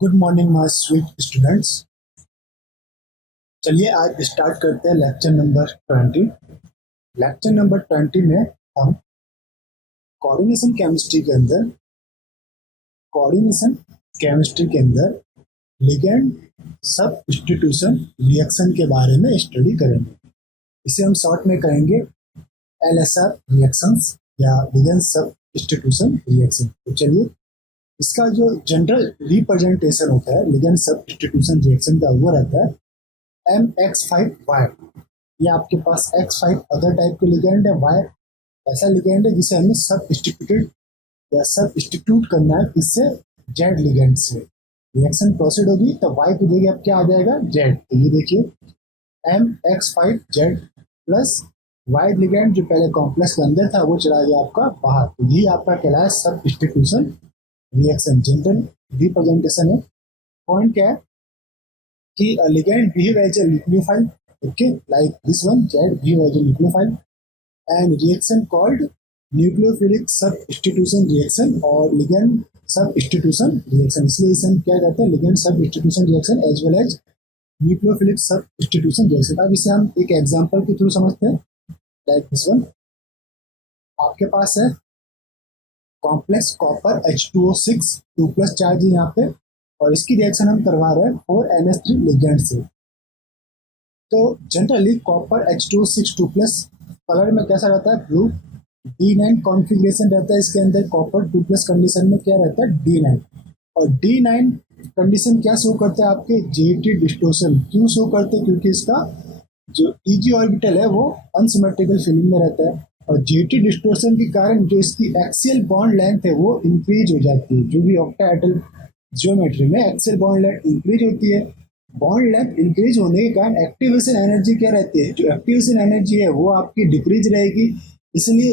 Good morning my sweet students. चलिए आज start करते हैं लेक्चर नंबर 20। लेक्चर नंबर 20 में हम कोऑर्डिनेशन केमिस्ट्री के अंदर लिगेंड सब्स्टिट्यूशन रिएक्शन के बारे में स्टडी करेंगे। इसे हम शॉर्ट में कहेंगे LSR रिएक्शंस या लिगेंड सब्स्टिट्यूशन रिएक्शन। तो चलिए इसका जो जनरल रिप्रेजेंटेशन होता है लिगेंड सब्स्टिट्यूशन रिएक्शन का वो रहता है MX5Y। ये आपके पास X5 अदर टाइप के लिगेंड है, Y ऐसा लिगेंड है जिसे हमें सब्स्टिट्यूट करना है किससे, Z लिगेंड से। रिएक्शन प्रोसीड होगी तो Y की जगह अब क्या आ जाएगा, Z। तो ये देखिए MX5Z प्लस Y लिगेंड जो पहले कॉम्प्लेक्स के अंदर था वो चला गया आपका बाहर। तो यही आपका कहलाया सब्स्टिट्यूशन रिएक्शन। जनरल रिप्रेजेंटेशन है। पॉइंट क्या है कि ligand behave as a nucleophile, okay, like this one, Z behave as a nucleophile, and reaction called nucleophilic substitution reaction और ligand substitution reaction। इसलिए इसे हम क्या कहते हैं, ligand substitution reaction as well as nucleophilic substitution reaction। अब इसे हम एक एग्जांपल के थ्रू समझते हैं। लाइक दिस वन, आपके पास है कॉम्प्लेक्स कॉपर H2O6 2+ चार्ज है यहाँ पे, और इसकी रिएक्शन हम करवा रहे हैं 4NH3 लिगेंड से। तो जनरली कॉपर H2O6 2+ कलर में कैसा रहता है, ब्लू। D9 कॉन्फ़िगरेशन रहता है इसके अंदर। कॉपर 2+ कंडीशन में क्या रहता है, D9। और D9 कंडीशन क्या शो करते हैं, आपके JT डिस्टोर्शन। क्यों शो करते हैं, क्योंकि इसका जो EG ऑर्बिटल है वो अनसिमेट्रिकल फीलिंग में रहता है, और JT डिस्टोर्शन के कारण जो इसकी एक्सियल बॉन्ड लेंथ है वो इंक्रीज हो जाती है। जो भी ऑक्टाहेड्रल ज्योमेट्री में एक्सियल बॉन्ड लेंथ इंक्रीज होती है। बॉन्ड लेंथ इंक्रीज होने के कारण एक्टिवेशन एनर्जी क्या रहती है, जो एक्टिवेशन एनर्जी है वो आपकी डिक्रीज रहेगी। इसलिए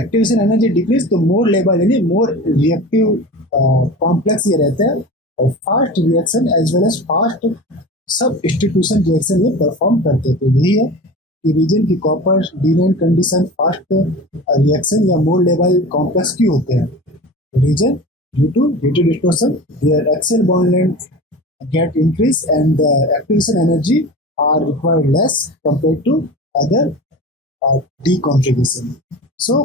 एक्टिवेशन एनर्जी डिक्रीज तो मोर लेवल यानी मोर रिएक्टिव कॉम्प्लेक्स ये रहता है, और fast reaction as well as fast substitution reaction ये परफॉर्म करते हैं। तो यही है कि रीजन की copper D9 condition fast reaction या मोर लेवल कॉम्प्लेक्स क्यों होते हैं। Reason due to JT distortion, their axial bond length get increased and the activation energy are required less compared to other D configuration. So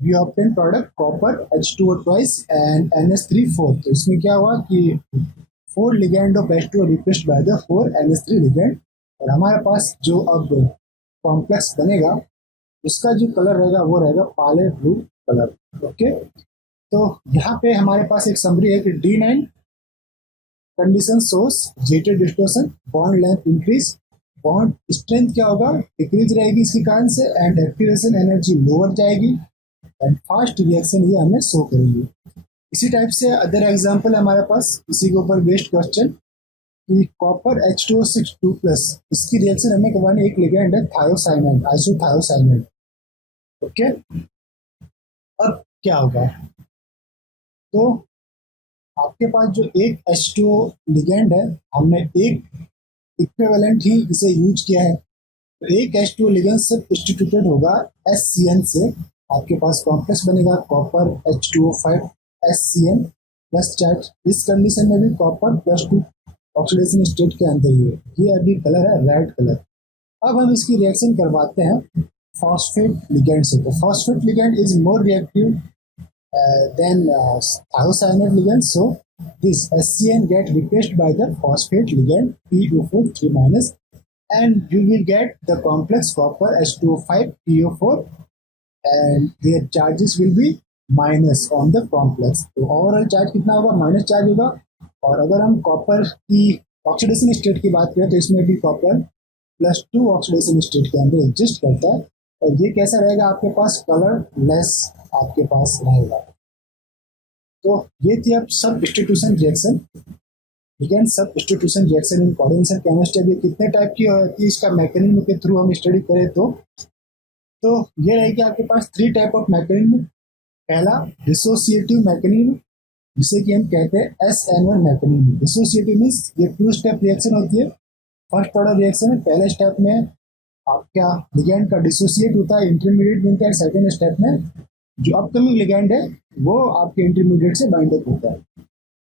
we obtain product copper H2O twice and NH3 4। तो इसमें क्या हुआ कि 4 ligand of H2O replaced by the 4 NH3 ligand, और हमारे पास जो अब complex बनेगा उसका जो कलर रहेगा वो रहेगा पाले ब्लू कलर। ओके, तो यहाँ पे हमारे पास एक समरी है कि D9 condition source JT distortion, bond length increase, bond strength क्या होगा, डिक्रीज रहेगी इसके कारण से, एंड एक्टिवेशन एनर्जी लोअर जाएगी, एंड फास्ट रिएक्शन ये हमें शो करेंगे। इसी टाइप से अदर एग्जांपल हमारे पास इसी के ऊपर बेस्ड क्वेश्चन कि कॉपर H2O6 2+, इसकी रिएक्शन हमें करवानी, एक लिगेंड है थायोसाइनाइड, आइसोथायोसाइनाइड। ओके, अब क्या होगा, तो आपके पास जो एक H2O लिगेंड है हमने एक इक्विवेलेंट ही इसे यूज किया है। तो एक H2O लिगेंड सब्स्टिट्यूटेड होगा SCN से, आपके पास कॉम्प्लेक्स बनेगा copper H2O5 SCN plus charge. इस कंडीशन में भी कॉपर +2 ऑक्सीडेशन स्टेट के अंदर ही है। ये अभी कलर है रेड कलर। अब हम इसकी रिएक्शन करवाते हैं फॉस्फेट लिगेंड से। तो phosphate ligand is more reactive then thiocyanate ligand, so this SCN get replaced by the phosphate ligand PO4 3-, and you will get the complex copper H2O5 PO4, and their charges will be minus on the complex। तो overall charge कितना होगा, minus charge होगा। और अगर हम copper की oxidation state की बात करें तो इसमें भी कॉपर +2 ऑक्सीडेशन स्टेट के अंदर एग्जिस्ट करता है, और ये कैसा रहेगा, आपके पास कलर लेस आपके पास रहेगा। तो ये थी अब substitution reaction, ligand substitution reaction in coordination chemistry. अभी कितने टाइप की होती है, इसका मैकेनिज्म के थ्रू हम स्टडी करें तो ये रहेगी आपके पास 3 टाइप ऑफ मैकेनिज्म। पहला डिसोसिएटिव मैकेनिज्म, जिसे कि हम कहते हैं SN1 मैकेनिज्म। डिसोसिएटिव मीन्स ये 2 स्टेप रिएक्शन होती है। फर्स्ट ऑर्डर रिएक्शन है, पहले स्टेप में आपका लिगेंड का डिसोसिएट होता है, इंटरमीडिएट मिलता है। सेकेंड स्टेप में जो अपकमिंग लिगेंड है वो आपके इंटरमीडिएट से बाइंड अप होता है।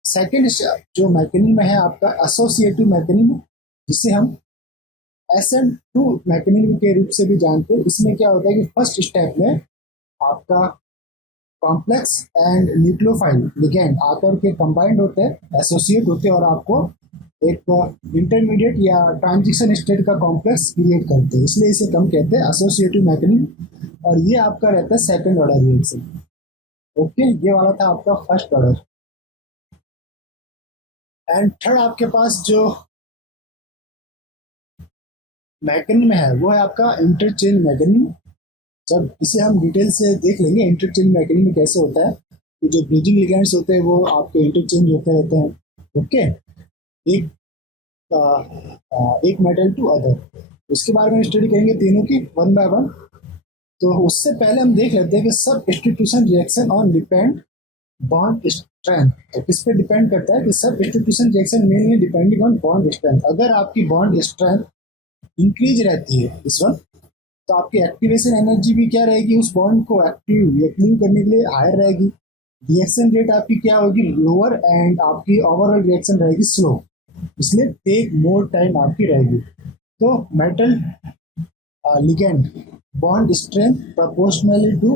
सेकेंड जो मैकेनिज्म है आपका एसोसिएटिव मैकेनिज्म, जिसे हम SN2 मैकेनिज्म के रूप से भी जानते हैं। इसमें क्या होता है कि फर्स्ट स्टेप में आपका कॉम्प्लेक्स एंड न्यूक्लियोफाइल लिगैंड आकर के कंबाइंड होते हैं, एसोसिएट होते हैं और आपको एक इंटरमीडिएट या ट्रांजिशन स्टेट का कॉम्प्लेक्स क्रिएट करते हैं, इसलिए इसे हम कहते हैं एसोसिएटिव मैकेनिज्म। और ये आपका रहता है सेकंड ऑर्डर रिएक्शन। ओके, ये वाला था आपका फर्स्ट ऑर्डर। एंड थर्ड आपके पास जो मैकेनिज्म है वो है आपका इंटरचेंज मैकेनिज्म। जब इसे हम डिटेल से देख लेंगे इंटरचेंज मैकेनिज्म कैसे होता है, कि जो ब्रिजिंग लिगेंड्स होते हैं वो आपके इंटरचेंज होते रहते हैं। ओके, एक एक मेटल टू अदर, उसके बारे में स्टडी करेंगे तीनों की वन बाय वन। तो उससे पहले हम देख लेते हैं कि सब institution reaction on depend bond strength. तो किस पे डिपेंड करता है कि सब institution reaction mainly depending on bond strength. अगर आपकी बॉन्ड स्ट्रेंथ इंक्रीज रहती है इस वक्त, तो आपकी एक्टिवेशन एनर्जी भी क्या रहेगी, उस बॉन्ड को एक्टिव करने के लिए हायर रहेगी। रिएक्शन रेट आपकी क्या होगी, लोअर, एंड आपकी ओवरऑल रिएक्शन रहेगी स्लो, इसलिए टेक मोर टाइम आपकी रहेगी। तो metal ligand bond strength proportionally to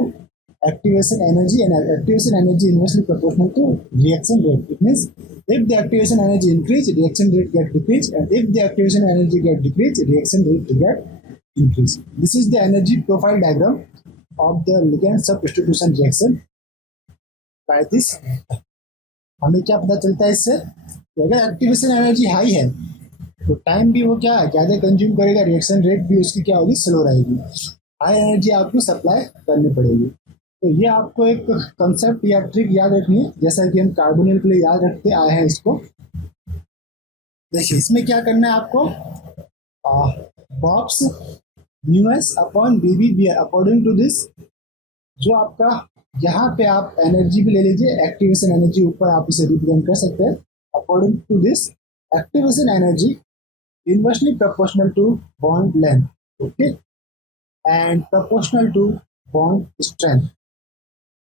activation energy, and activation energy inversely proportional to reaction rate. It means if the activation energy increase, reaction rate get decrease, and if the activation energy get decrease, reaction rate get increase. This is the energy profile diagram of the ligand substitution reaction. By this हमें क्या पता चलता है इससे कि अगर activation energy high है तो टाइम भी वो क्या ज़्यादा कंज्यूम करेगा, रिएक्शन रेट भी उसकी क्या होगी, स्लो रहेगी। हाई एनर्जी आपको सप्लाई करनी पड़ेगी। तो ये आपको एक कंसेप्ट या ट्रिक याद रखनी है, जैसा कि हम कार्बोनिल के लिए याद रखते आए हैं इसको। देखिए इसमें क्या करना है आपको, बॉक्स न्यूएस upon B B B according to this, जो आपका यहाँ पे आप एनर्जी भी ले लीजिए, एक्टिवेशन एनर्जी ऊपर आप इसे रिप्रेजेंट कर सकते हैं। According to this activation energy inversely proportional to bond length, okay, and proportional to bond strength.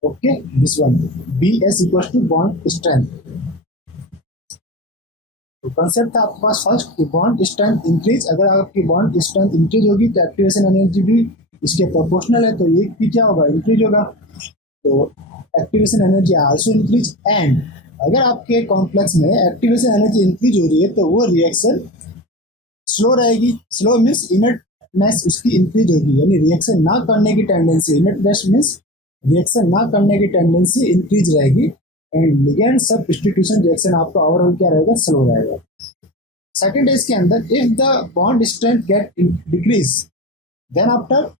Okay, this one BS equals to bond strength. तो कंसेप्ट था आपके पास फर्स्ट कि बॉन्ड स्ट्रेंथ इंक्रीज, अगर आपकी बॉन्ड स्ट्रेंथ इंक्रीज होगी तो activation energy भी इसके प्रोपोर्शनल है, तो ये भी क्या होगा, इंक्रीज होगा। तो activation energy also increase, and अगर आपके कॉम्प्लेक्स में एक्टिवेशन एनर्जी इंक्रीज हो रही है तो वो रिएक्शन स्लो रहेगी। स्लो मीन्स इनर्टनेस उसकी इंक्रीज होगी, यानी रिएक्शन ना करने की टेंडेंसी, इनर्टनेस मीन्स रिएक्शन ना करने की टेंडेंसी इंक्रीज रहेगी, एंड लिगैंड सब्स्टिट्यूशन रिएक्शन आपका ओवरऑल क्या रहेगा, स्लो रहेगा। सेकेंड है इसके अंदर, if the bond strength get decrease then after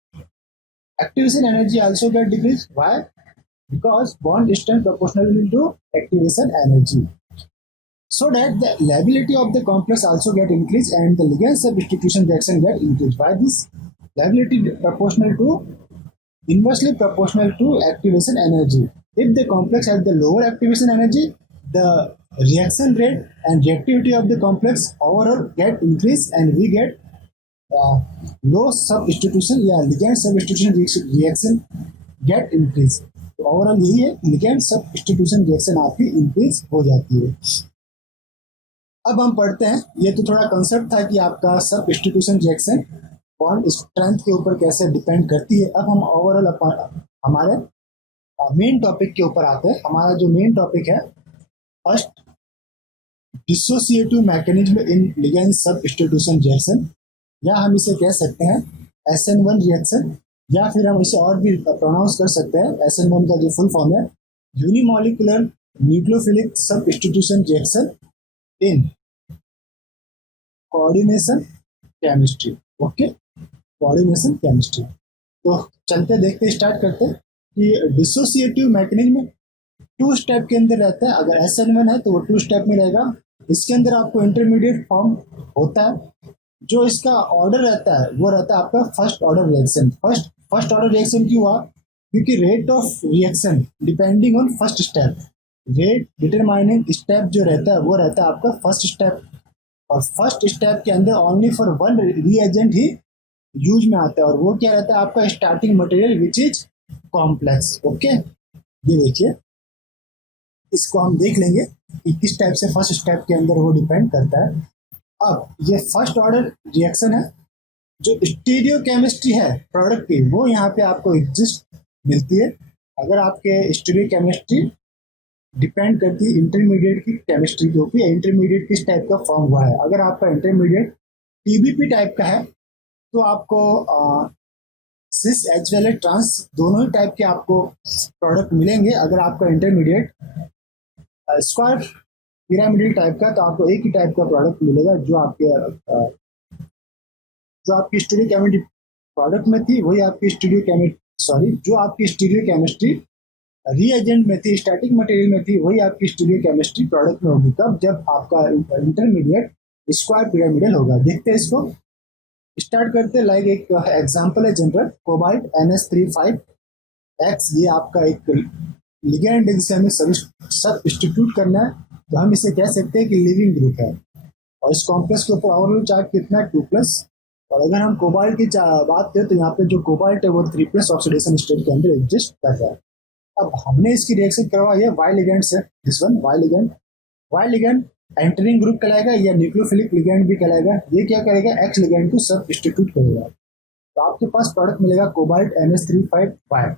activation energy also get decreased. Why? Because bond strength proportional to activation energy. So that the liability of the complex also get increased and the ligand substitution reaction get increased. Why this? Liability proportional to inversely proportional to activation energy. If the complex has the lower activation energy, the reaction rate and reactivity of the complex overall get increased and we get low substitution या ligand substitution reaction get increase. तो overall यही है, ligand substitution reaction आपकी increase हो जाती है। अब हम पढ़ते हैं, ये तो थोड़ा कंसेप्ट था कि आपका सबस्टिट्यूशन रिएक्शन बॉन्ड स्ट्रेंथ के ऊपर कैसे डिपेंड करती है। अब हम ओवरऑल हमारे मेन टॉपिक के ऊपर आते हैं। हमारा जो मेन टॉपिक है first, dissociative mechanism in ligand substitution reaction, या हम इसे कह सकते हैं SN1 रिएक्शन, या फिर हम इसे और भी प्रोनाउंस कर सकते हैं। SN1 का जो फुल फॉर्म है unimolecular nucleophilic substitution reaction in coordination chemistry. Okay, coordination chemistry. तो चलते देखते स्टार्ट करते हैं कि डिसोसिएटिव मैकेनिज्म 2 स्टेप के अंदर रहता है। अगर SN1 है तो वो 2 स्टेप में रहेगा। इसके अंदर आपको इंटरमीडिएट फॉर्म होता है। जो इसका ऑर्डर रहता है वो रहता है आपका first order reaction. First order reaction क्यों हुआ, क्योंकि rate of reaction depending on first step, rate determining step जो रहता है वो रहता है आपका फर्स्ट स्टेप। और फर्स्ट स्टेप के अंदर only for one reagent he use में आता है, और वो क्या रहता है आपका starting material which is complex. Okay, ये देखिए, इसको हम देख लेंगे किस टाइप से फर्स्ट स्टेप के अंदर वो डिपेंड करता है। अब ये फर्स्ट ऑर्डर रिएक्शन है, जो स्टीरियो केमिस्ट्री है प्रोडक्ट की वो यहाँ पे आपको एग्जिस्ट मिलती है। अगर आपके स्टीरियो केमिस्ट्री डिपेंड करती है इंटरमीडिएट की केमिस्ट्री के ऊपर, इंटरमीडिएट किस टाइप का फॉर्म हुआ है। अगर आपका इंटरमीडिएट टीबीपी टाइप का है तो आपको सिस एज वेल एज ट्रांस दोनों ही टाइप के आपको प्रोडक्ट मिलेंगे। अगर आपका इंटरमीडिएट स्क्वायर पिरामिडल टाइप का तो आपको एक ही टाइप का प्रोडक्ट मिलेगा, जो आपकी स्टीरियो केमिस्ट्री प्रोडक्ट में थी वही आपकी जो आपकी स्टीरियो केमिस्ट्री रिएजेंट में थी, स्टैटिक मटेरियल में थी, वही आपकी स्टीरियो केमिस्ट्री प्रोडक्ट में होगी। कब? जब आपका इंटरमीडिएट स्क्वायर पिरामिडल होगा। देखते हैं इसको, स्टार्ट करते हैं। लाइक एक एग्जांपल है जनरल कोबाल्ट NH35X, ये आपका एक लिगेंड जिसे हमें सब्स्टिट्यूट करना है, तो हम इसे कह सकते हैं कि लिविंग ग्रुप है। और इस कॉम्प्लेक्स के ऊपर ओवरऑल चार्ज कितना है? 2+। और अगर हम कोबाल्ट की बात करें तो यहाँ पे जो कोबाल्ट है वो 3+ ऑक्सीडेशन स्टेट के अंदर एग्जिस्ट कर रहा है। अब हमने इसकी रिएक्शन करवाई है वाई लिगेंड से, this one Y ligand entering group कहलाएगा या न्यूक्लियोफिलिक लिगेंड भी कहलाएगा। ये क्या करेगा? X लिगेंड को सब्स्टिट्यूट करेगा, तो आपके पास प्रोडक्ट मिलेगा कोबाल्ट NH35Y।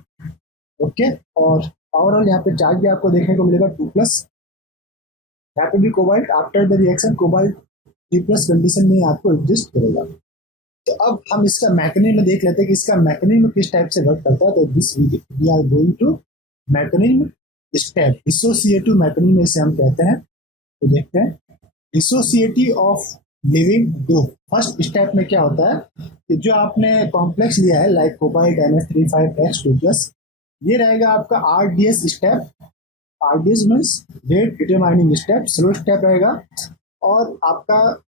ओके, और ओवरऑल यहाँ पे चार्ज भी आपको देखने को मिलेगा 2+। यहाँ पे भी cobalt after the reaction cobalt 3+ condition में आपको एग्जिस्ट करेगा। तो अब हम इसका मैकेनिज्म देख लेते हैं कि इसका मैकेनिज्म किस टाइप से वर्क करता है। तो this we are going to mechanism step, dissociative mechanism इसे हम कहते हैं। तो देखते हैं dissociative of leaving group. First step में क्या होता है कि जो आपने कॉम्प्लेक्स लिया है लाइक कोबाल्ट NH35X 2+, ये रहेगा आपका RDS step. RDS means rate determining step, slow step रहेगा। और आपका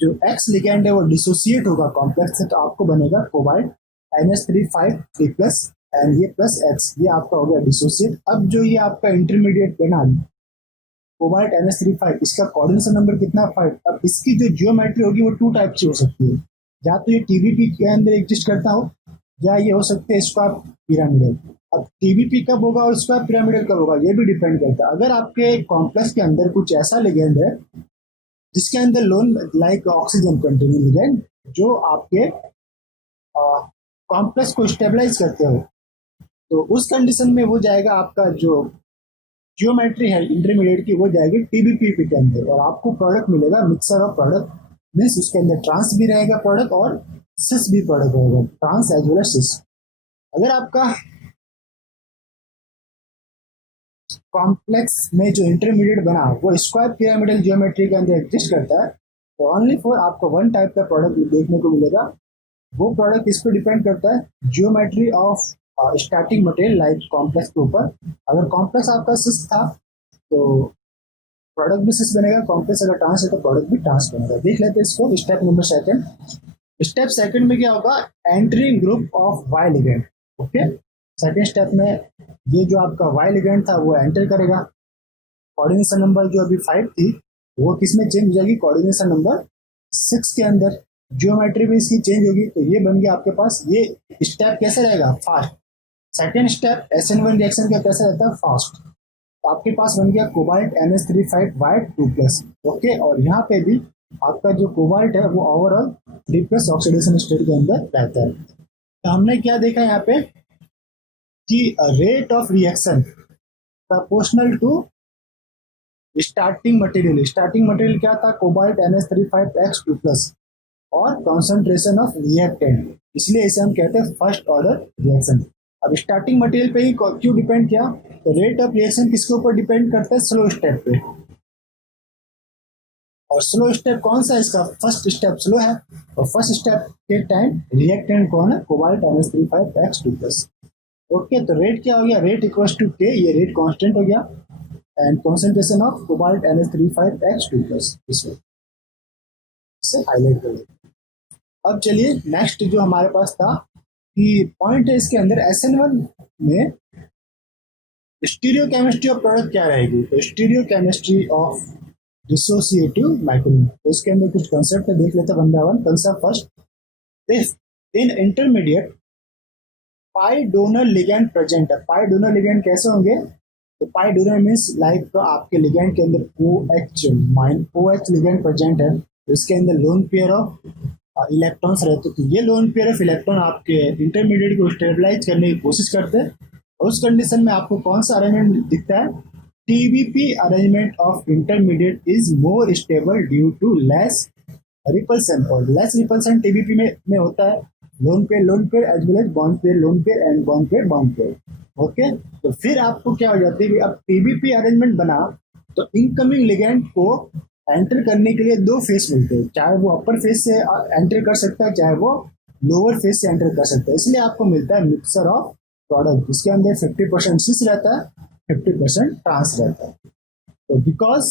जो X लिगेंड है वो डिसोसिएट होगा कॉम्प्लेक्स से, तो आपको बनेगा कोबाल्ट NH35 3+ एंड ये +X, ये आपका हो गया डिसोसिएट। अब जो ये आपका इंटरमीडिएट बना कोबाल्ट NH35, इसका कोऑर्डिनेशन नंबर कितना? 5। अब इसकी जो जियोमेट्री होगी वो 2 टाइप की हो सकती है, या तो ये टीबीपी के अंदर एग्जिस्ट करता हो या ये हो सकते हैं स्क्वायर पिरामिडल। अब टीबीपी कब होगा और स्क्वायर पिरामिडल कब होगा ये भी डिपेंड करता है। अगर आपके कॉम्प्लेक्स के अंदर कुछ ऐसा लिगेंड है जिसके अंदर loan like oxygen containing ligand, जो आपके कॉम्प्लेक्स को स्टेबलाइज करते हो, तो उस कंडीशन में वो जाएगा, आपका जो जियोमेट्री है इंटरमीडिएट की वो जाएगी टीबीपी के अंदर, और आपको प्रोडक्ट मिलेगा मिक्सर ऑफ प्रोडक्ट। मीन्स उसके अंदर ट्रांस भी रहेगा प्रोडक्ट और सिस भी प्रोडक्ट रहेगा, ट्रांस एज वेल एज सिस। अगर आपका कॉम्प्लेक्स में जो इंटरमीडिएट बना वो स्क्वायर पिरामिडल जियोमेट्री के अंदर एग्जिस्ट करता है, तो ओनली फॉर आपको वन टाइप का प्रोडक्ट देखने को मिलेगा। वो प्रोडक्ट इस पर डिपेंड करता है geometry of static material like complex के ऊपर। अगर कॉम्प्लेक्स आपका सिस था तो प्रोडक्ट भी सिस बनेगा, कॉम्प्लेक्स अगर ट्रांस है तो प्रोडक्ट भी ट्रांस बनेगा। देख लेते हैं इसको step number second. Step second में क्या होगा? Entering group of Y ligand. Okay, second step में ये जो आपका वाई लिगेंड था वो एंटर करेगा। कोऑर्डिनेशन नंबर जो अभी 5 थी वो किसमें चेंज हो जाएगी? कोऑर्डिनेशन नंबर 6 के अंदर। जियोमेट्री भी इसकी चेंज होगी, तो ये बन गया आपके पास। ये स्टेप कैसे रहेगा? Fast. Second step SN1 reaction का कैसे रहता है? फास्ट। तो आपके पास बन गया कोबाल्ट NH35Y 2+। ओके, और यहाँ पे भी आपका जो कोबाल्ट है वो ओवरऑल 3+ ऑक्सीडेशन स्टेट के अंदर रहता है। तो हमने क्या देखा यहाँ पे कि rate of reaction proportional to starting material. Starting material क्या था? कोबाल्ट NH35X 2+, और कॉन्सेंट्रेशन ऑफ रिएक्टेंट, इसलिए इसे हम कहते हैं फर्स्ट ऑर्डर रिएक्शन। अब स्टार्टिंग मटेरियल पे ही क्यों डिपेंड किया? तो रेट ऑफ रिएक्शन किसके ऊपर डिपेंड करता है? स्लो स्टेप पे। और स्लो स्टेप कौन सा है इसका? फर्स्ट स्टेप स्लो है, और फर्स्ट स्टेप के टाइम रिएक्टेंट कौन है? Cobalt NH35X 2+। ओके, तो रेट क्या हो गया? रेट इक्वल्स टू K, ये रेट कांस्टेंट हो गया, and concentration of cobalt NH35X 2+। इसे हाईलाइट कर देते। अब चलिए नेक्स्ट जो हमारे पास था कि पॉइंट है इसके अंदर SN1 में स्टीरियो केमिस्ट्री ऑफ प्रोडक्ट क्या रहेगी? तो stereo chemistry of dissociative mechanism. तो इसके अंदर कुछ कंसेप्ट देख लेते हैं one by one. Concept first, in intermediate pi donor ligand present है। पाई डोनर लिगेंड कैसे होंगे? तो पाई डोनर मीन्स लाइक आपके लिगेंड के अंदर OH लिगेंड प्रेजेंट है, तो इसके अंदर लोन पेयर ऑफ इलेक्ट्रॉन्स रहते हैं। तो ये लोन पेयर ऑफ इलेक्ट्रॉन आपके इंटरमीडिएट को स्टेबलाइज करने की कोशिश करते हैं। उस कंडीशन में आपको कौन सा अरेंजमेंट दिखता है? TBP arrangement of intermediate is more stable due to less repulsion, और लेस रिपल्सन टीबीपी में होता है। Lone pair as well as bond pair lone pair and bond pair. Okay, तो फिर आपको क्या हो जाती है कि अब टीबीपी अरेंजमेंट बना तो इनकमिंग लिगेंड को एंटर करने के लिए दो फेस मिलते हैं, चाहे वो अपर फेस से एंटर कर सकता है, चाहे वो लोअर फेस से एंटर कर सकता है। इसलिए आपको मिलता है मिक्सर ऑफ प्रोडक्ट, जिसके अंदर 50% सिस रहता है, 50% ट्रांस रहता है। तो because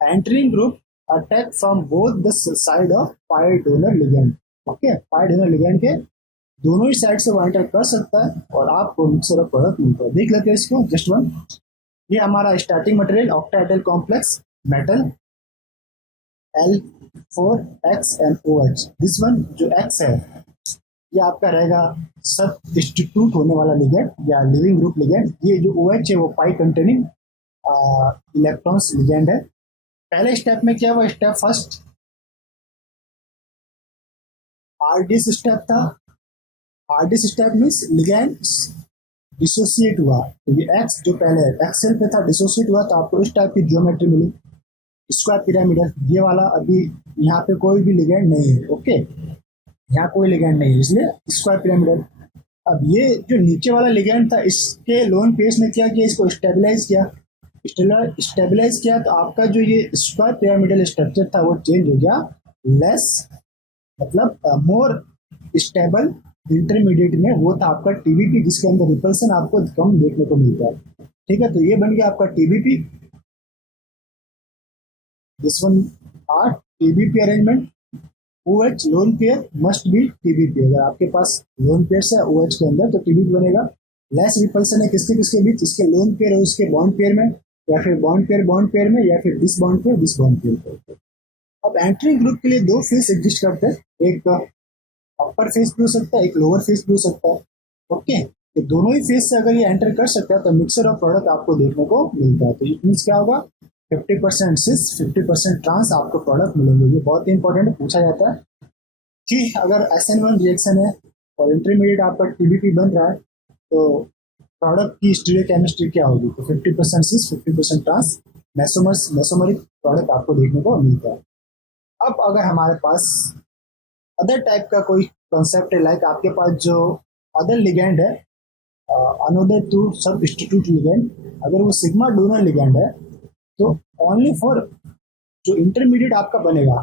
entering group attack from both the side of pi donor ligand. Okay, pi donor ligand के दोनों ही साइड से वो एंटर कर सकता है और आपको मिक्सर ऑफ प्रोडक्ट मिलता है। देख लेते हैं इसको जस्ट वन। ये हमारा starting material octahedral complex metal L4X this one जो X है ये आपका रहेगा सब्स्टिट्यूट होने वाला लिगेंड या लिविंग ग्रुप लिगेंड। ये जो OH है वो पाई कंटेनिंग इलेक्ट्रॉन्स लिगेंड है। पहले स्टेप में क्या हुआ? स्टेप फर्स्ट RDS स्टेप था। RDS step means ligand dissociate हुआ, तो ये X जो पहले एक्सेल पे था डिसोसिएट हुआ, तो आपको इस टाइप की ज्योमेट्री मिली, स्क्वायर पिरामिडल। ये वाला अभी यहाँ पे कोई भी लिगेंड नहीं है। ओके, यहाँ कोई लिगेंड नहीं है, इसलिए स्क्वायर पिरामिडल। अब ये जो नीचे वाला लिगेंड था इसके लोन पेस ने क्या किया? इसको स्टेबलाइज किया। स्टेबलाइज किया तो आपका जो ये स्क्वायर पिरामिडल स्ट्रक्चर था वो चेंज हो गया लेस, मतलब मोर स्टेबल इंटरमीडिएट में वो था आपका टीबीपी, जिसके अंदर रिपल्सन आपको कम देखने को मिलता है। ठीक है, तो ये बन गया आपका TBP. This one are TBP arrangement. OH lone pair must be TBP. अगर आपके पास लोन पेयर है OH के अंदर तो टीबीपी बनेगा। लेस रिपल्सन है किसके किसके बीच? इसके लोन पेयर और उसके बॉन्ड पेयर में, या फिर बॉन्ड पेयर में, या फिर दिस बॉन्ड पेयर। अब एंट्री ग्रुप के लिए दो फेस एग्जिस्ट करते हैं, एक अपर फेस भी हो सकता है, एक लोअर फेस भी हो सकता है। ओके, तो दोनों ही फेस से अगर ये एंटर कर सकता है तो मिक्सर ऑफ प्रोडक्ट आपको देखने को मिलता है। तो इट मीन्स क्या होगा? 50% सिस 50% ट्रांस आपको प्रोडक्ट मिलेंगे। ये बहुत ही इंपॉर्टेंट पूछा जाता है कि अगर SN1 रिएक्शन है और इंटरमीडिएट आपका टीबीपी बन रहा है तो प्रोडक्ट की स्टीरियोकेमिस्ट्री क्या होगी? तो 50% सिस 50% ट्रांस मेसोमरिक प्रोडक्ट आपको देखने को मिलता है। अब अगर हमारे पास अदर टाइप का कोई कॉन्सेप्ट है, लाइक आपके पास जो अदर लिगेंड है अनदर टू सब्स्टिट्यूट लिगेंड, अगर वो सिग्मा डोनर लिगेंड है तो ओनली फॉर जो इंटरमीडिएट आपका बनेगा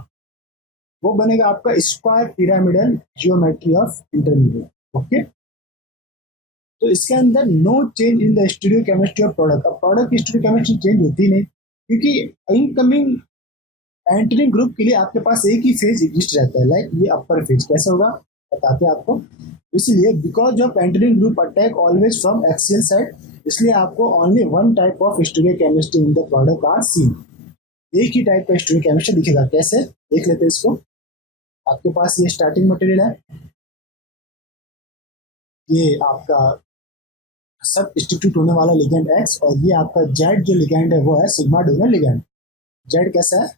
वो बनेगा आपका square pyramidal geometry of intermediate. Okay, तो इसके अंदर no change in the stereochemistry of product. अब प्रोडक्ट की स्टीरियोकेमिस्ट्री चेंज होती नहीं, क्योंकि इनकमिंग एंट्री ग्रुप के लिए आपके पास एक ही फेज एग्जिस्ट रहता है। लाइक ये अपर फेज कैसे होगा बताते हैं आपको। इसलिए because of entry group attack always from axial side, इसलिए आपको only one type of stereochemistry in the product are seen. एक ही टाइप का स्टीरियोकेमिस्ट्री दिखेगा। कैसे देख लेते हैं इसको। आपके पास ये स्टार्टिंग मटेरियल है, ये आपका सब इंस्टीट्यूट होने वाला लिगेंड X, और ये आपका Z जो लिगेंड है वो है सिग्मा डोनर लिगेंड। Z कैसा है?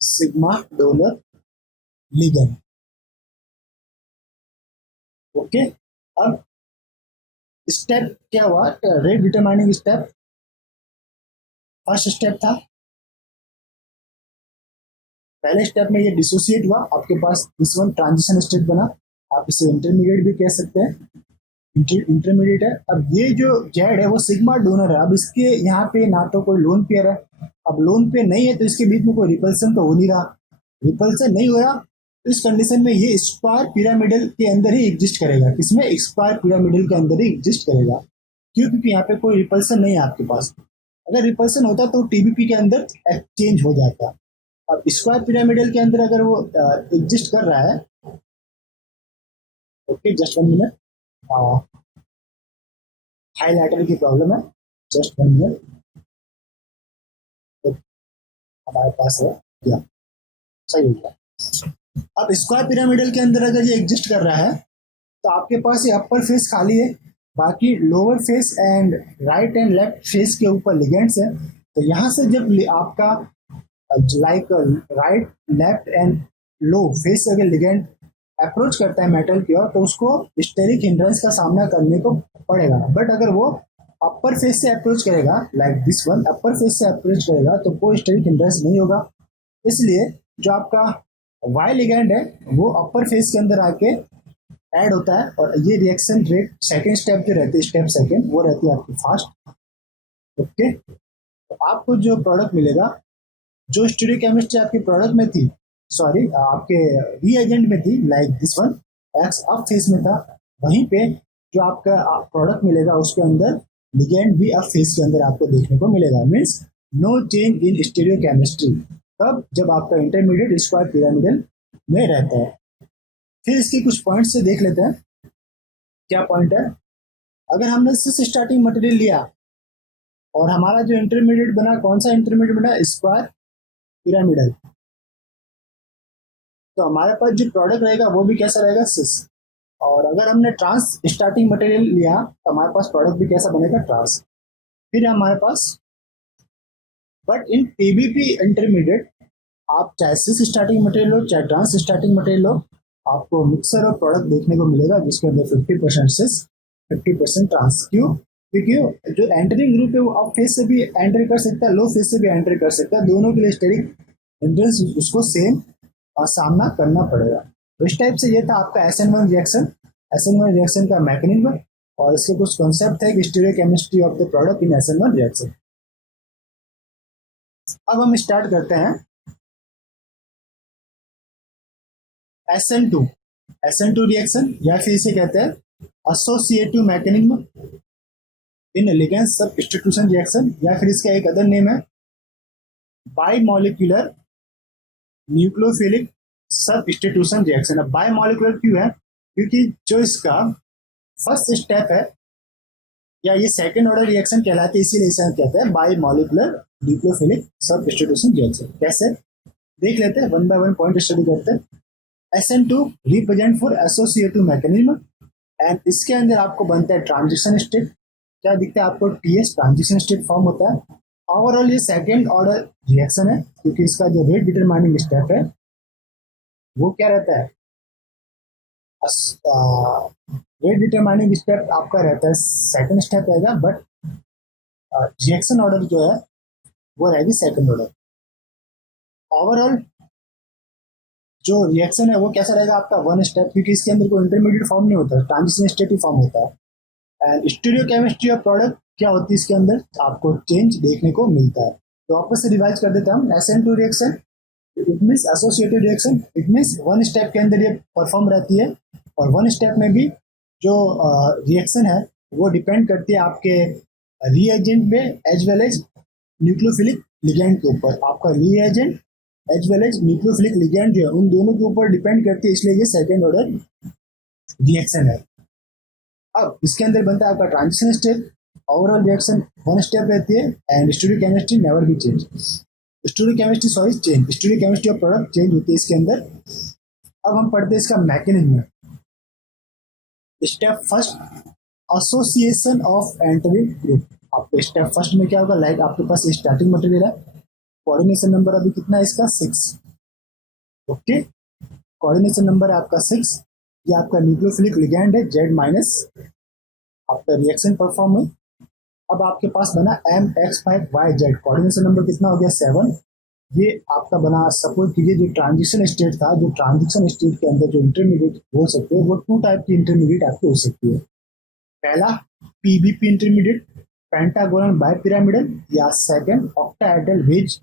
Sigma donor ligand. ओके, अब स्टेप क्या हुआ? Rate determining step first step था। पहले स्टेप में ये डिसोसिएट हुआ, आपके पास दिस वन ट्रांजिशन स्टेट बना। आप इसे इंटरमीडिएट भी कह सकते हैं, इंटरमीडिएट है। अब ये जो जेड है वो सिग्मा डोनर है। अब इसके यहाँ पे ना तो कोई लोन पेयर है, अब लोन पेयर नहीं है तो इसके बीच में कोई रिपल्सन तो हो नहीं रहा। रिपल्सन नहीं हो रहा तो इस कंडीशन में ये स्क्वायर पिरामिडल के अंदर ही एग्जिस्ट करेगा। किसमें? स्क्वायर पिरामिडल के अंदर ही एग्जिस्ट करेगा। क्यों? क्योंकि यहाँ पे कोई रिपल्सन नहीं है आपके पास। अगर रिपल्सन होता तो टीबीपी के अंदर एक्सचेंज हो जाता। अब स्क्वायर पिरामिडल के अंदर अगर वो एग्जिस्ट कर रहा है, ओके जस्ट 1 मिनट, हाईलाइटर की प्रॉब्लम है, जस्ट 1 मिनट। हमारे पास है क्या? सही हो गया। अब स्क्वायर पिरामिडल के अंदर अगर ये एग्जिस्ट कर रहा है तो आपके पास ये अपर फेस खाली है, बाकी lower face and right and left face के ऊपर लिगेंड्स है। तो यहाँ से जब आपका like right left and low face अगर लिगेंड अप्रोच करता है मेटल की ओर तो उसको स्टेरिक हिंड्रेंस का सामना करने को पड़ेगा। बट अगर वो अपर फेस से अप्रोच करेगा like this one, upper face से अप्रोच करेगा तो कोई स्टेरिक हिंड्रेंस नहीं होगा। इसलिए जो आपका वाई लिगेंड है वो अपर फेस के अंदर आके ऐड होता है और ये रिएक्शन रेट सेकेंड स्टेप जो रहती है, स्टेप सेकेंड, वो रहती है आपकी फास्ट। ओके, तो आपको जो प्रोडक्ट मिलेगा, जो स्टीरियोकेमिस्ट्री आपकी प्रोडक्ट में थी, सॉरी आपके रीएजेंट में थी like this one, x up face में था, वहीं पे जो आपका प्रोडक्ट मिलेगा उसके अंदर लिगेंड भी अप फेस के अंदर आपको देखने को मिलेगा। Means no change in stereochemistry, तब जब आपका इंटरमीडिएट स्क्वायर पिरामिडल में रहता है। फिर इसके कुछ पॉइंट्स से देख लेते हैं। क्या पॉइंट है, अगर हमने सिस स्टार्टिंग मटेरियल लिया और हमारा जो इंटरमीडिएट बना, कौन सा इंटरमीडिएट बना, स्क्वायर पिरामिडल, तो हमारे पास जो प्रोडक्ट रहेगा वो भी कैसा रहेगा, सिस। और अगर हमने ट्रांस स्टार्टिंग मटेरियल लिया तो हमारे पास प्रोडक्ट भी कैसा बनेगा, ट्रांस। फिर हमारे पास बट इन पीबीपी इंटरमीडिएट आप चाहे सिस स्टार्टिंग मटेरियल लो चाहे ट्रांस स्टार्टिंग मटेरियल लो, आपको मिक्सर और प्रोडक्ट देखने को मिलेगा जिसके अंदर 50% सिस 50% ट्रांस। क्यों, क्योंकि जो एंटरिंग ग्रुप है वो अप फेस से भी एंटर कर सकता है, लो फेस से भी एंटर कर सकता है, दोनों के लिए स्टेरिक हिंड्रेंस उसको सेम सामना करना पड़ेगा। तो इस टाइप से ये था आपका SN1 रिएक्शन, SN1 रिएक्शन का मैकेनिज्म और इसके कुछ कॉन्सेप्ट है कि stereochemistry of the product in SN1 reaction. अब हम स्टार्ट करते हैं SN2 रिएक्शन, या फिर इसे कहते हैं associative mechanism in ligand substitution reaction, या फिर इसका एक अदर नेम है बाइमॉलिक्यूलर न्यूक्लियोफिलिक सब्स्टिट्यूशन रिएक्शन। अब बाइमॉलिक्यूलर क्यों है, क्योंकि जो इसका फर्स्ट स्टेप है या ये सेकेंड ऑर्डर रिएक्शन कहलाती है, इसीलिए इसे कहते हैं बाइमॉलिक्यूलर न्यूक्लियोफिलिक सब्स्टिट्यूशन रिएक्शन। कैसे देख लेते हैं, one by one point study करते हैं। SN2 represent for associative mechanism and इसके अंदर आपको बनता है ट्रांजिशन स्टेट। क्या दिखता है आपको, TS ट्रांजिशन स्टेट फॉर्म होता है। ओवरऑल ये सेकेंड ऑर्डर रिएक्शन है क्योंकि इसका जो रेट डिटरमाइनिंग स्टेप है वो क्या रहता है, रेट डिटरमाइनिंग स्टेप आपका रहता है सेकंड स्टेप रहेगा, बट रिएक्शन ऑर्डर जो है वो रहेगी सेकंड ऑर्डर। ओवरऑल जो रिएक्शन है वो कैसा रहेगा आपका, वन स्टेप, क्योंकि इसके अंदर कोई इंटरमीडिएट फॉर्म नहीं होता, ट्रांजिशन स्टेट ही फॉर्म होता है। एंड स्टीरियोकेमिस्ट्री ऑफ प्रोडक्ट क्या होती है, इसके अंदर आपको चेंज देखने को मिलता है। तो वापस से रिवाइज कर देता हूँ, SN2 reaction it means associative reaction, it means one step के अंदर ये परफॉर्म रहती है और वन स्टेप में भी जो रिएक्शन है वो डिपेंड करती है आपके रीएजेंट में as well as nucleophilic ligand के ऊपर। आपका reagent as well as nucleophilic ligand जो है उन दोनों के ऊपर डिपेंड करती है, इसलिए ये सेकेंड ऑर्डर रिएक्शन है। अब इसके अंदर बनता है आपका transition step, overall reaction one step रहती है and stereochemistry never be change, stereochemistry sorry change, stereochemistry of product change होती है इसके अंदर। अब हम पढ़ते हैं इसका mechanism. Step first, association of entering group. आपके स्टेप फर्स्ट में क्या होगा, लाइक आपके पास स्टार्टिंग मटेरियल है, कोऑर्डिनेशन नंबर अभी कितना है इसका, 6। ओके, कोऑर्डिनेशन नंबर है आपका 6, ये आपका न्यूक्लियोफिलिक लिगेंड है Z-, आपका रिएक्शन परफॉर्म है। अब आपके पास बना MX5YZ, कोऑर्डिनेशन नंबर कितना हो गया, 7। ये आपका बना, सपोज कीजिए जो ट्रांजिशन स्टेट था, जो ट्रांजिशन स्टेट के अंदर जो इंटरमीडिएट हो सकते हैं वो 2 टाइप की इंटरमीडिएट आपकी हो सकती है। पहला PBP इंटरमीडिएट, पेंटागोनल बाइपिरामिडल, या सेकंड ऑक्टाहेड्रल वेज,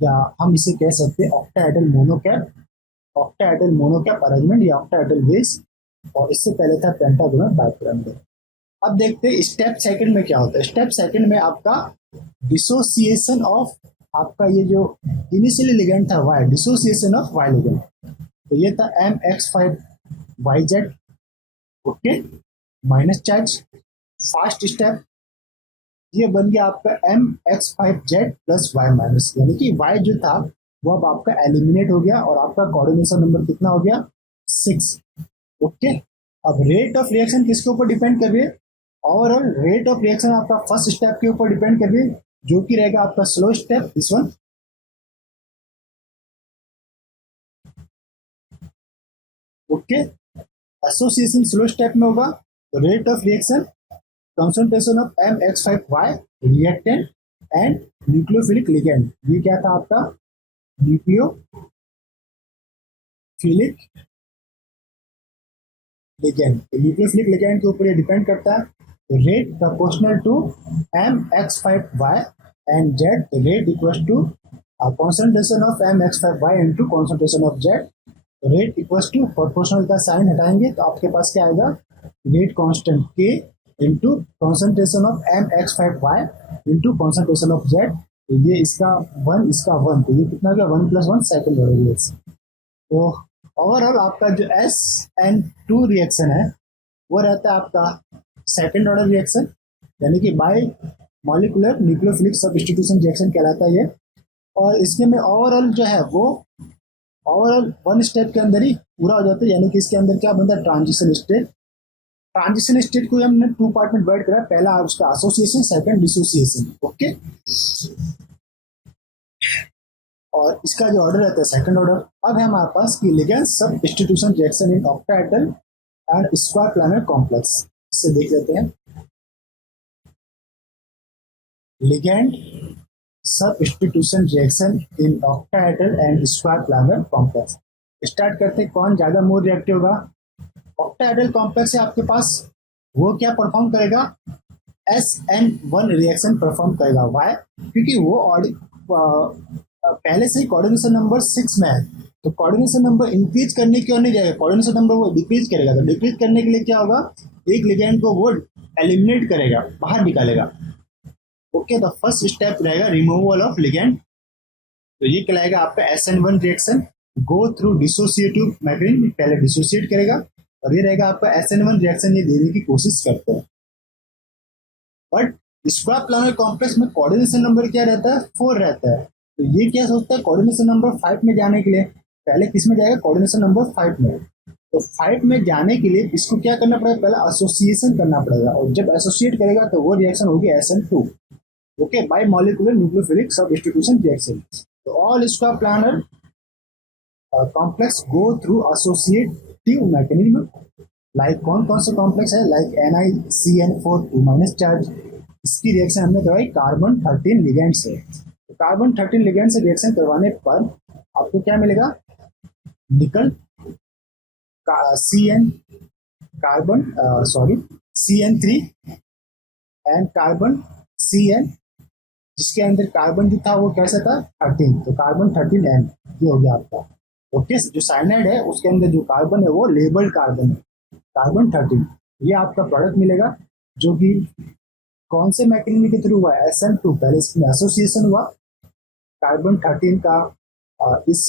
या हम इसे कह सकते हैं ऑक्टाहेड्रल मोनोकैप, ऑक्टाहेड्रल मोनोकैप अरेंजमेंट या ऑक्टाहेड्रल वेज, और इससे पहले था पेंटागोनल बाइपिरामिडल। अब देखते हैं स्टेप सेकंड में क्या होता है। स्टेप सेकंड में आपका डिसोसिएशन ऑफ, आपका ये जो इनिशियली लिगेंड था Y, dissociation of Y ligand, तो ये था MX5YZ। Okay, minus charge. Fast step ये बन गया आपका MX5Z प्लस Y माइनस, यानी कि Y जो था वो अब आपका एलिमिनेट हो गया और आपका कोऑर्डिनेशन नंबर कितना हो गया, 6। ओके, अब रेट ऑफ रिएक्शन किसके ऊपर डिपेंड कर रही है, ओवरऑल रेट ऑफ रिएक्शन आपका फर्स्ट स्टेप के ऊपर डिपेंड करके, जो कि रहेगा आपका slow step, this one. Okay, association slow step में होगा, तो rate of reaction concentration of MX5Y reactant and nucleophilic ligand, ये क्या था आपका न्यूक्लियोफिलिक लिगेंड। न्यूक्लियोफिलिक लिगेंड के ऊपर ये डिपेंड करता है rate proportional to MX5Y and Z rate equal to concentration of MX5Y into concentration of Z, rate equal to proportional का साइन हटाएंगे तो आपके पास क्या आएगा rate constant K into concentration of MX5Y into concentration of Z, तो ये इसका 1 इसका 1, तो ये कितना हो गया 1 + 1 सेकेंड ऑर्डर रिएक्शन। तो ओवरऑल आपका जो SN2 रिएक्शन है वो रहता है आपका सेकेंड ऑर्डर रिएक्शन, यानी कि bye molecular nucleophilic substitution reaction कहलाता है ये। और इसके में ओवरऑल जो है वो ओवरऑल वन स्टेप के अंदर ही पूरा हो जाता है, यानी कि इसके अंदर क्या बनता है ट्रांजिशन स्टेट। ट्रांजिशन स्टेट को हमने 2 पार्ट में डिवाइड करा, पहला उसका एसोसिएशन, सेकंड डिसोसिएशन। ओके, और इसका जो ऑर्डर रहता है सेकंड ऑर्डर। अब है हमारे पास कि ligand substitution reaction in octahedral and square planar complex, इससे देख लेते हैं। Ligand substitution reaction in octahedral and square planar complex. Start करते हैं, कौन ज्यादा मोर रिएक्टिव होगा। ऑक्टाहेड्रल कॉम्प्लेक्स है आपके पास, वो क्या परफॉर्म करेगा SN1 रिएक्शन परफॉर्म करेगा। वाई, क्योंकि वो पहले से ही कोऑर्डिनेशन नंबर 6 में है, तो कोऑर्डिनेशन नंबर इंक्रीज करने क्यों नहीं जाएगा, कोऑर्डिनेशन नंबर वो डिक्रीज करेगा। तो डिक्रीज करने के लिए क्या होगा, एक लिगेंड को वो एलिमिनेट करेगा, बाहर निकालेगा। ओके, तो फर्स्ट स्टेप रहेगा रिमूवल ऑफ लिगेंड, तो ये कहलाएगा आपका SN1 reaction. Go through dissociative mechanism, पहले डिसोसिएट करेगा, और ये रहेगा आपका SN1 रिएक्शन, ये देने की कोशिश करते हैं। बट स्क्वायर प्लानर कॉम्प्लेक्स में कोऑर्डिनेशन नंबर क्या रहता है 4 रहता है, तो ये क्या सोचता है कोऑर्डिनेशन नंबर 5 में जाने के लिए, पहले किस में जाएगा कोऑर्डिनेशन नंबर 5 में। तो 5 में जाने के लिए इसको क्या करना पड़ेगा, पहले एसोसिएशन करना पड़ेगा, और जब एसोसिएट करेगा तो वो रिएक्शन होगी SN2। Okay, bimolecular nucleophilic substitution reaction. तो all square planar complex go through associative mechanism, like कौन कौन से कॉम्प्लेक्स है, लाइक NiCN4 2- चार्ज, इसकी रिएक्शन हमने करवाई कार्बन 13 लिगेंड से। तो कार्बन 13 लिगेंड से रिएक्शन करवाने पर आपको क्या मिलेगा, निकल CN carbon CN3 and carbon CN, जिसके अंदर कार्बन जो था वो कैसा था 13, तो कार्बन 13N, ये हो गया आपका। ओके, जो साइनाइड है उसके अंदर जो कार्बन है वो लेबल्ड कार्बन है, कार्बन 13, ये आपका प्रोडक्ट मिलेगा, जो कि कौन से मैकेनिज्म के थ्रू हुआ है SN2, पहले इसमें एसोसिएशन हुआ कार्बन 13 का इस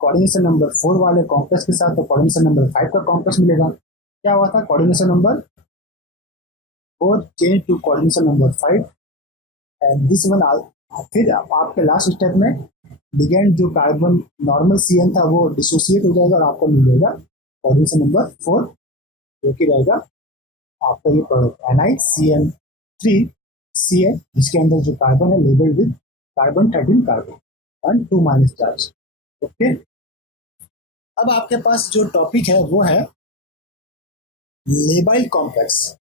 कोऑर्डिनेशन नंबर 4 वाले कॉम्प्लेक्स के साथ, तो कोऑर्डिनेशन नंबर 5 का कॉम्प्लेक्स मिलेगा। क्या हुआ था, coordination number 4 change to coordination number 5 and this one. फिर आपके लास्ट स्टेप में लिगेंड जो कार्बन नॉर्मल CN था वो डिसोसिएट हो जाएगा और आपको मिल जाएगा कोऑर्डिनेशन नंबर 4, जो कि रहेगा आपका ये प्रोडक्ट NiCN3CN, जिसके अंदर जो कार्बन है labelled with carbon 13 carbon and 2- charge. Okay, अब आपके पास जो टॉपिक है वो है लेबाइल कॉम्प्लेक्स।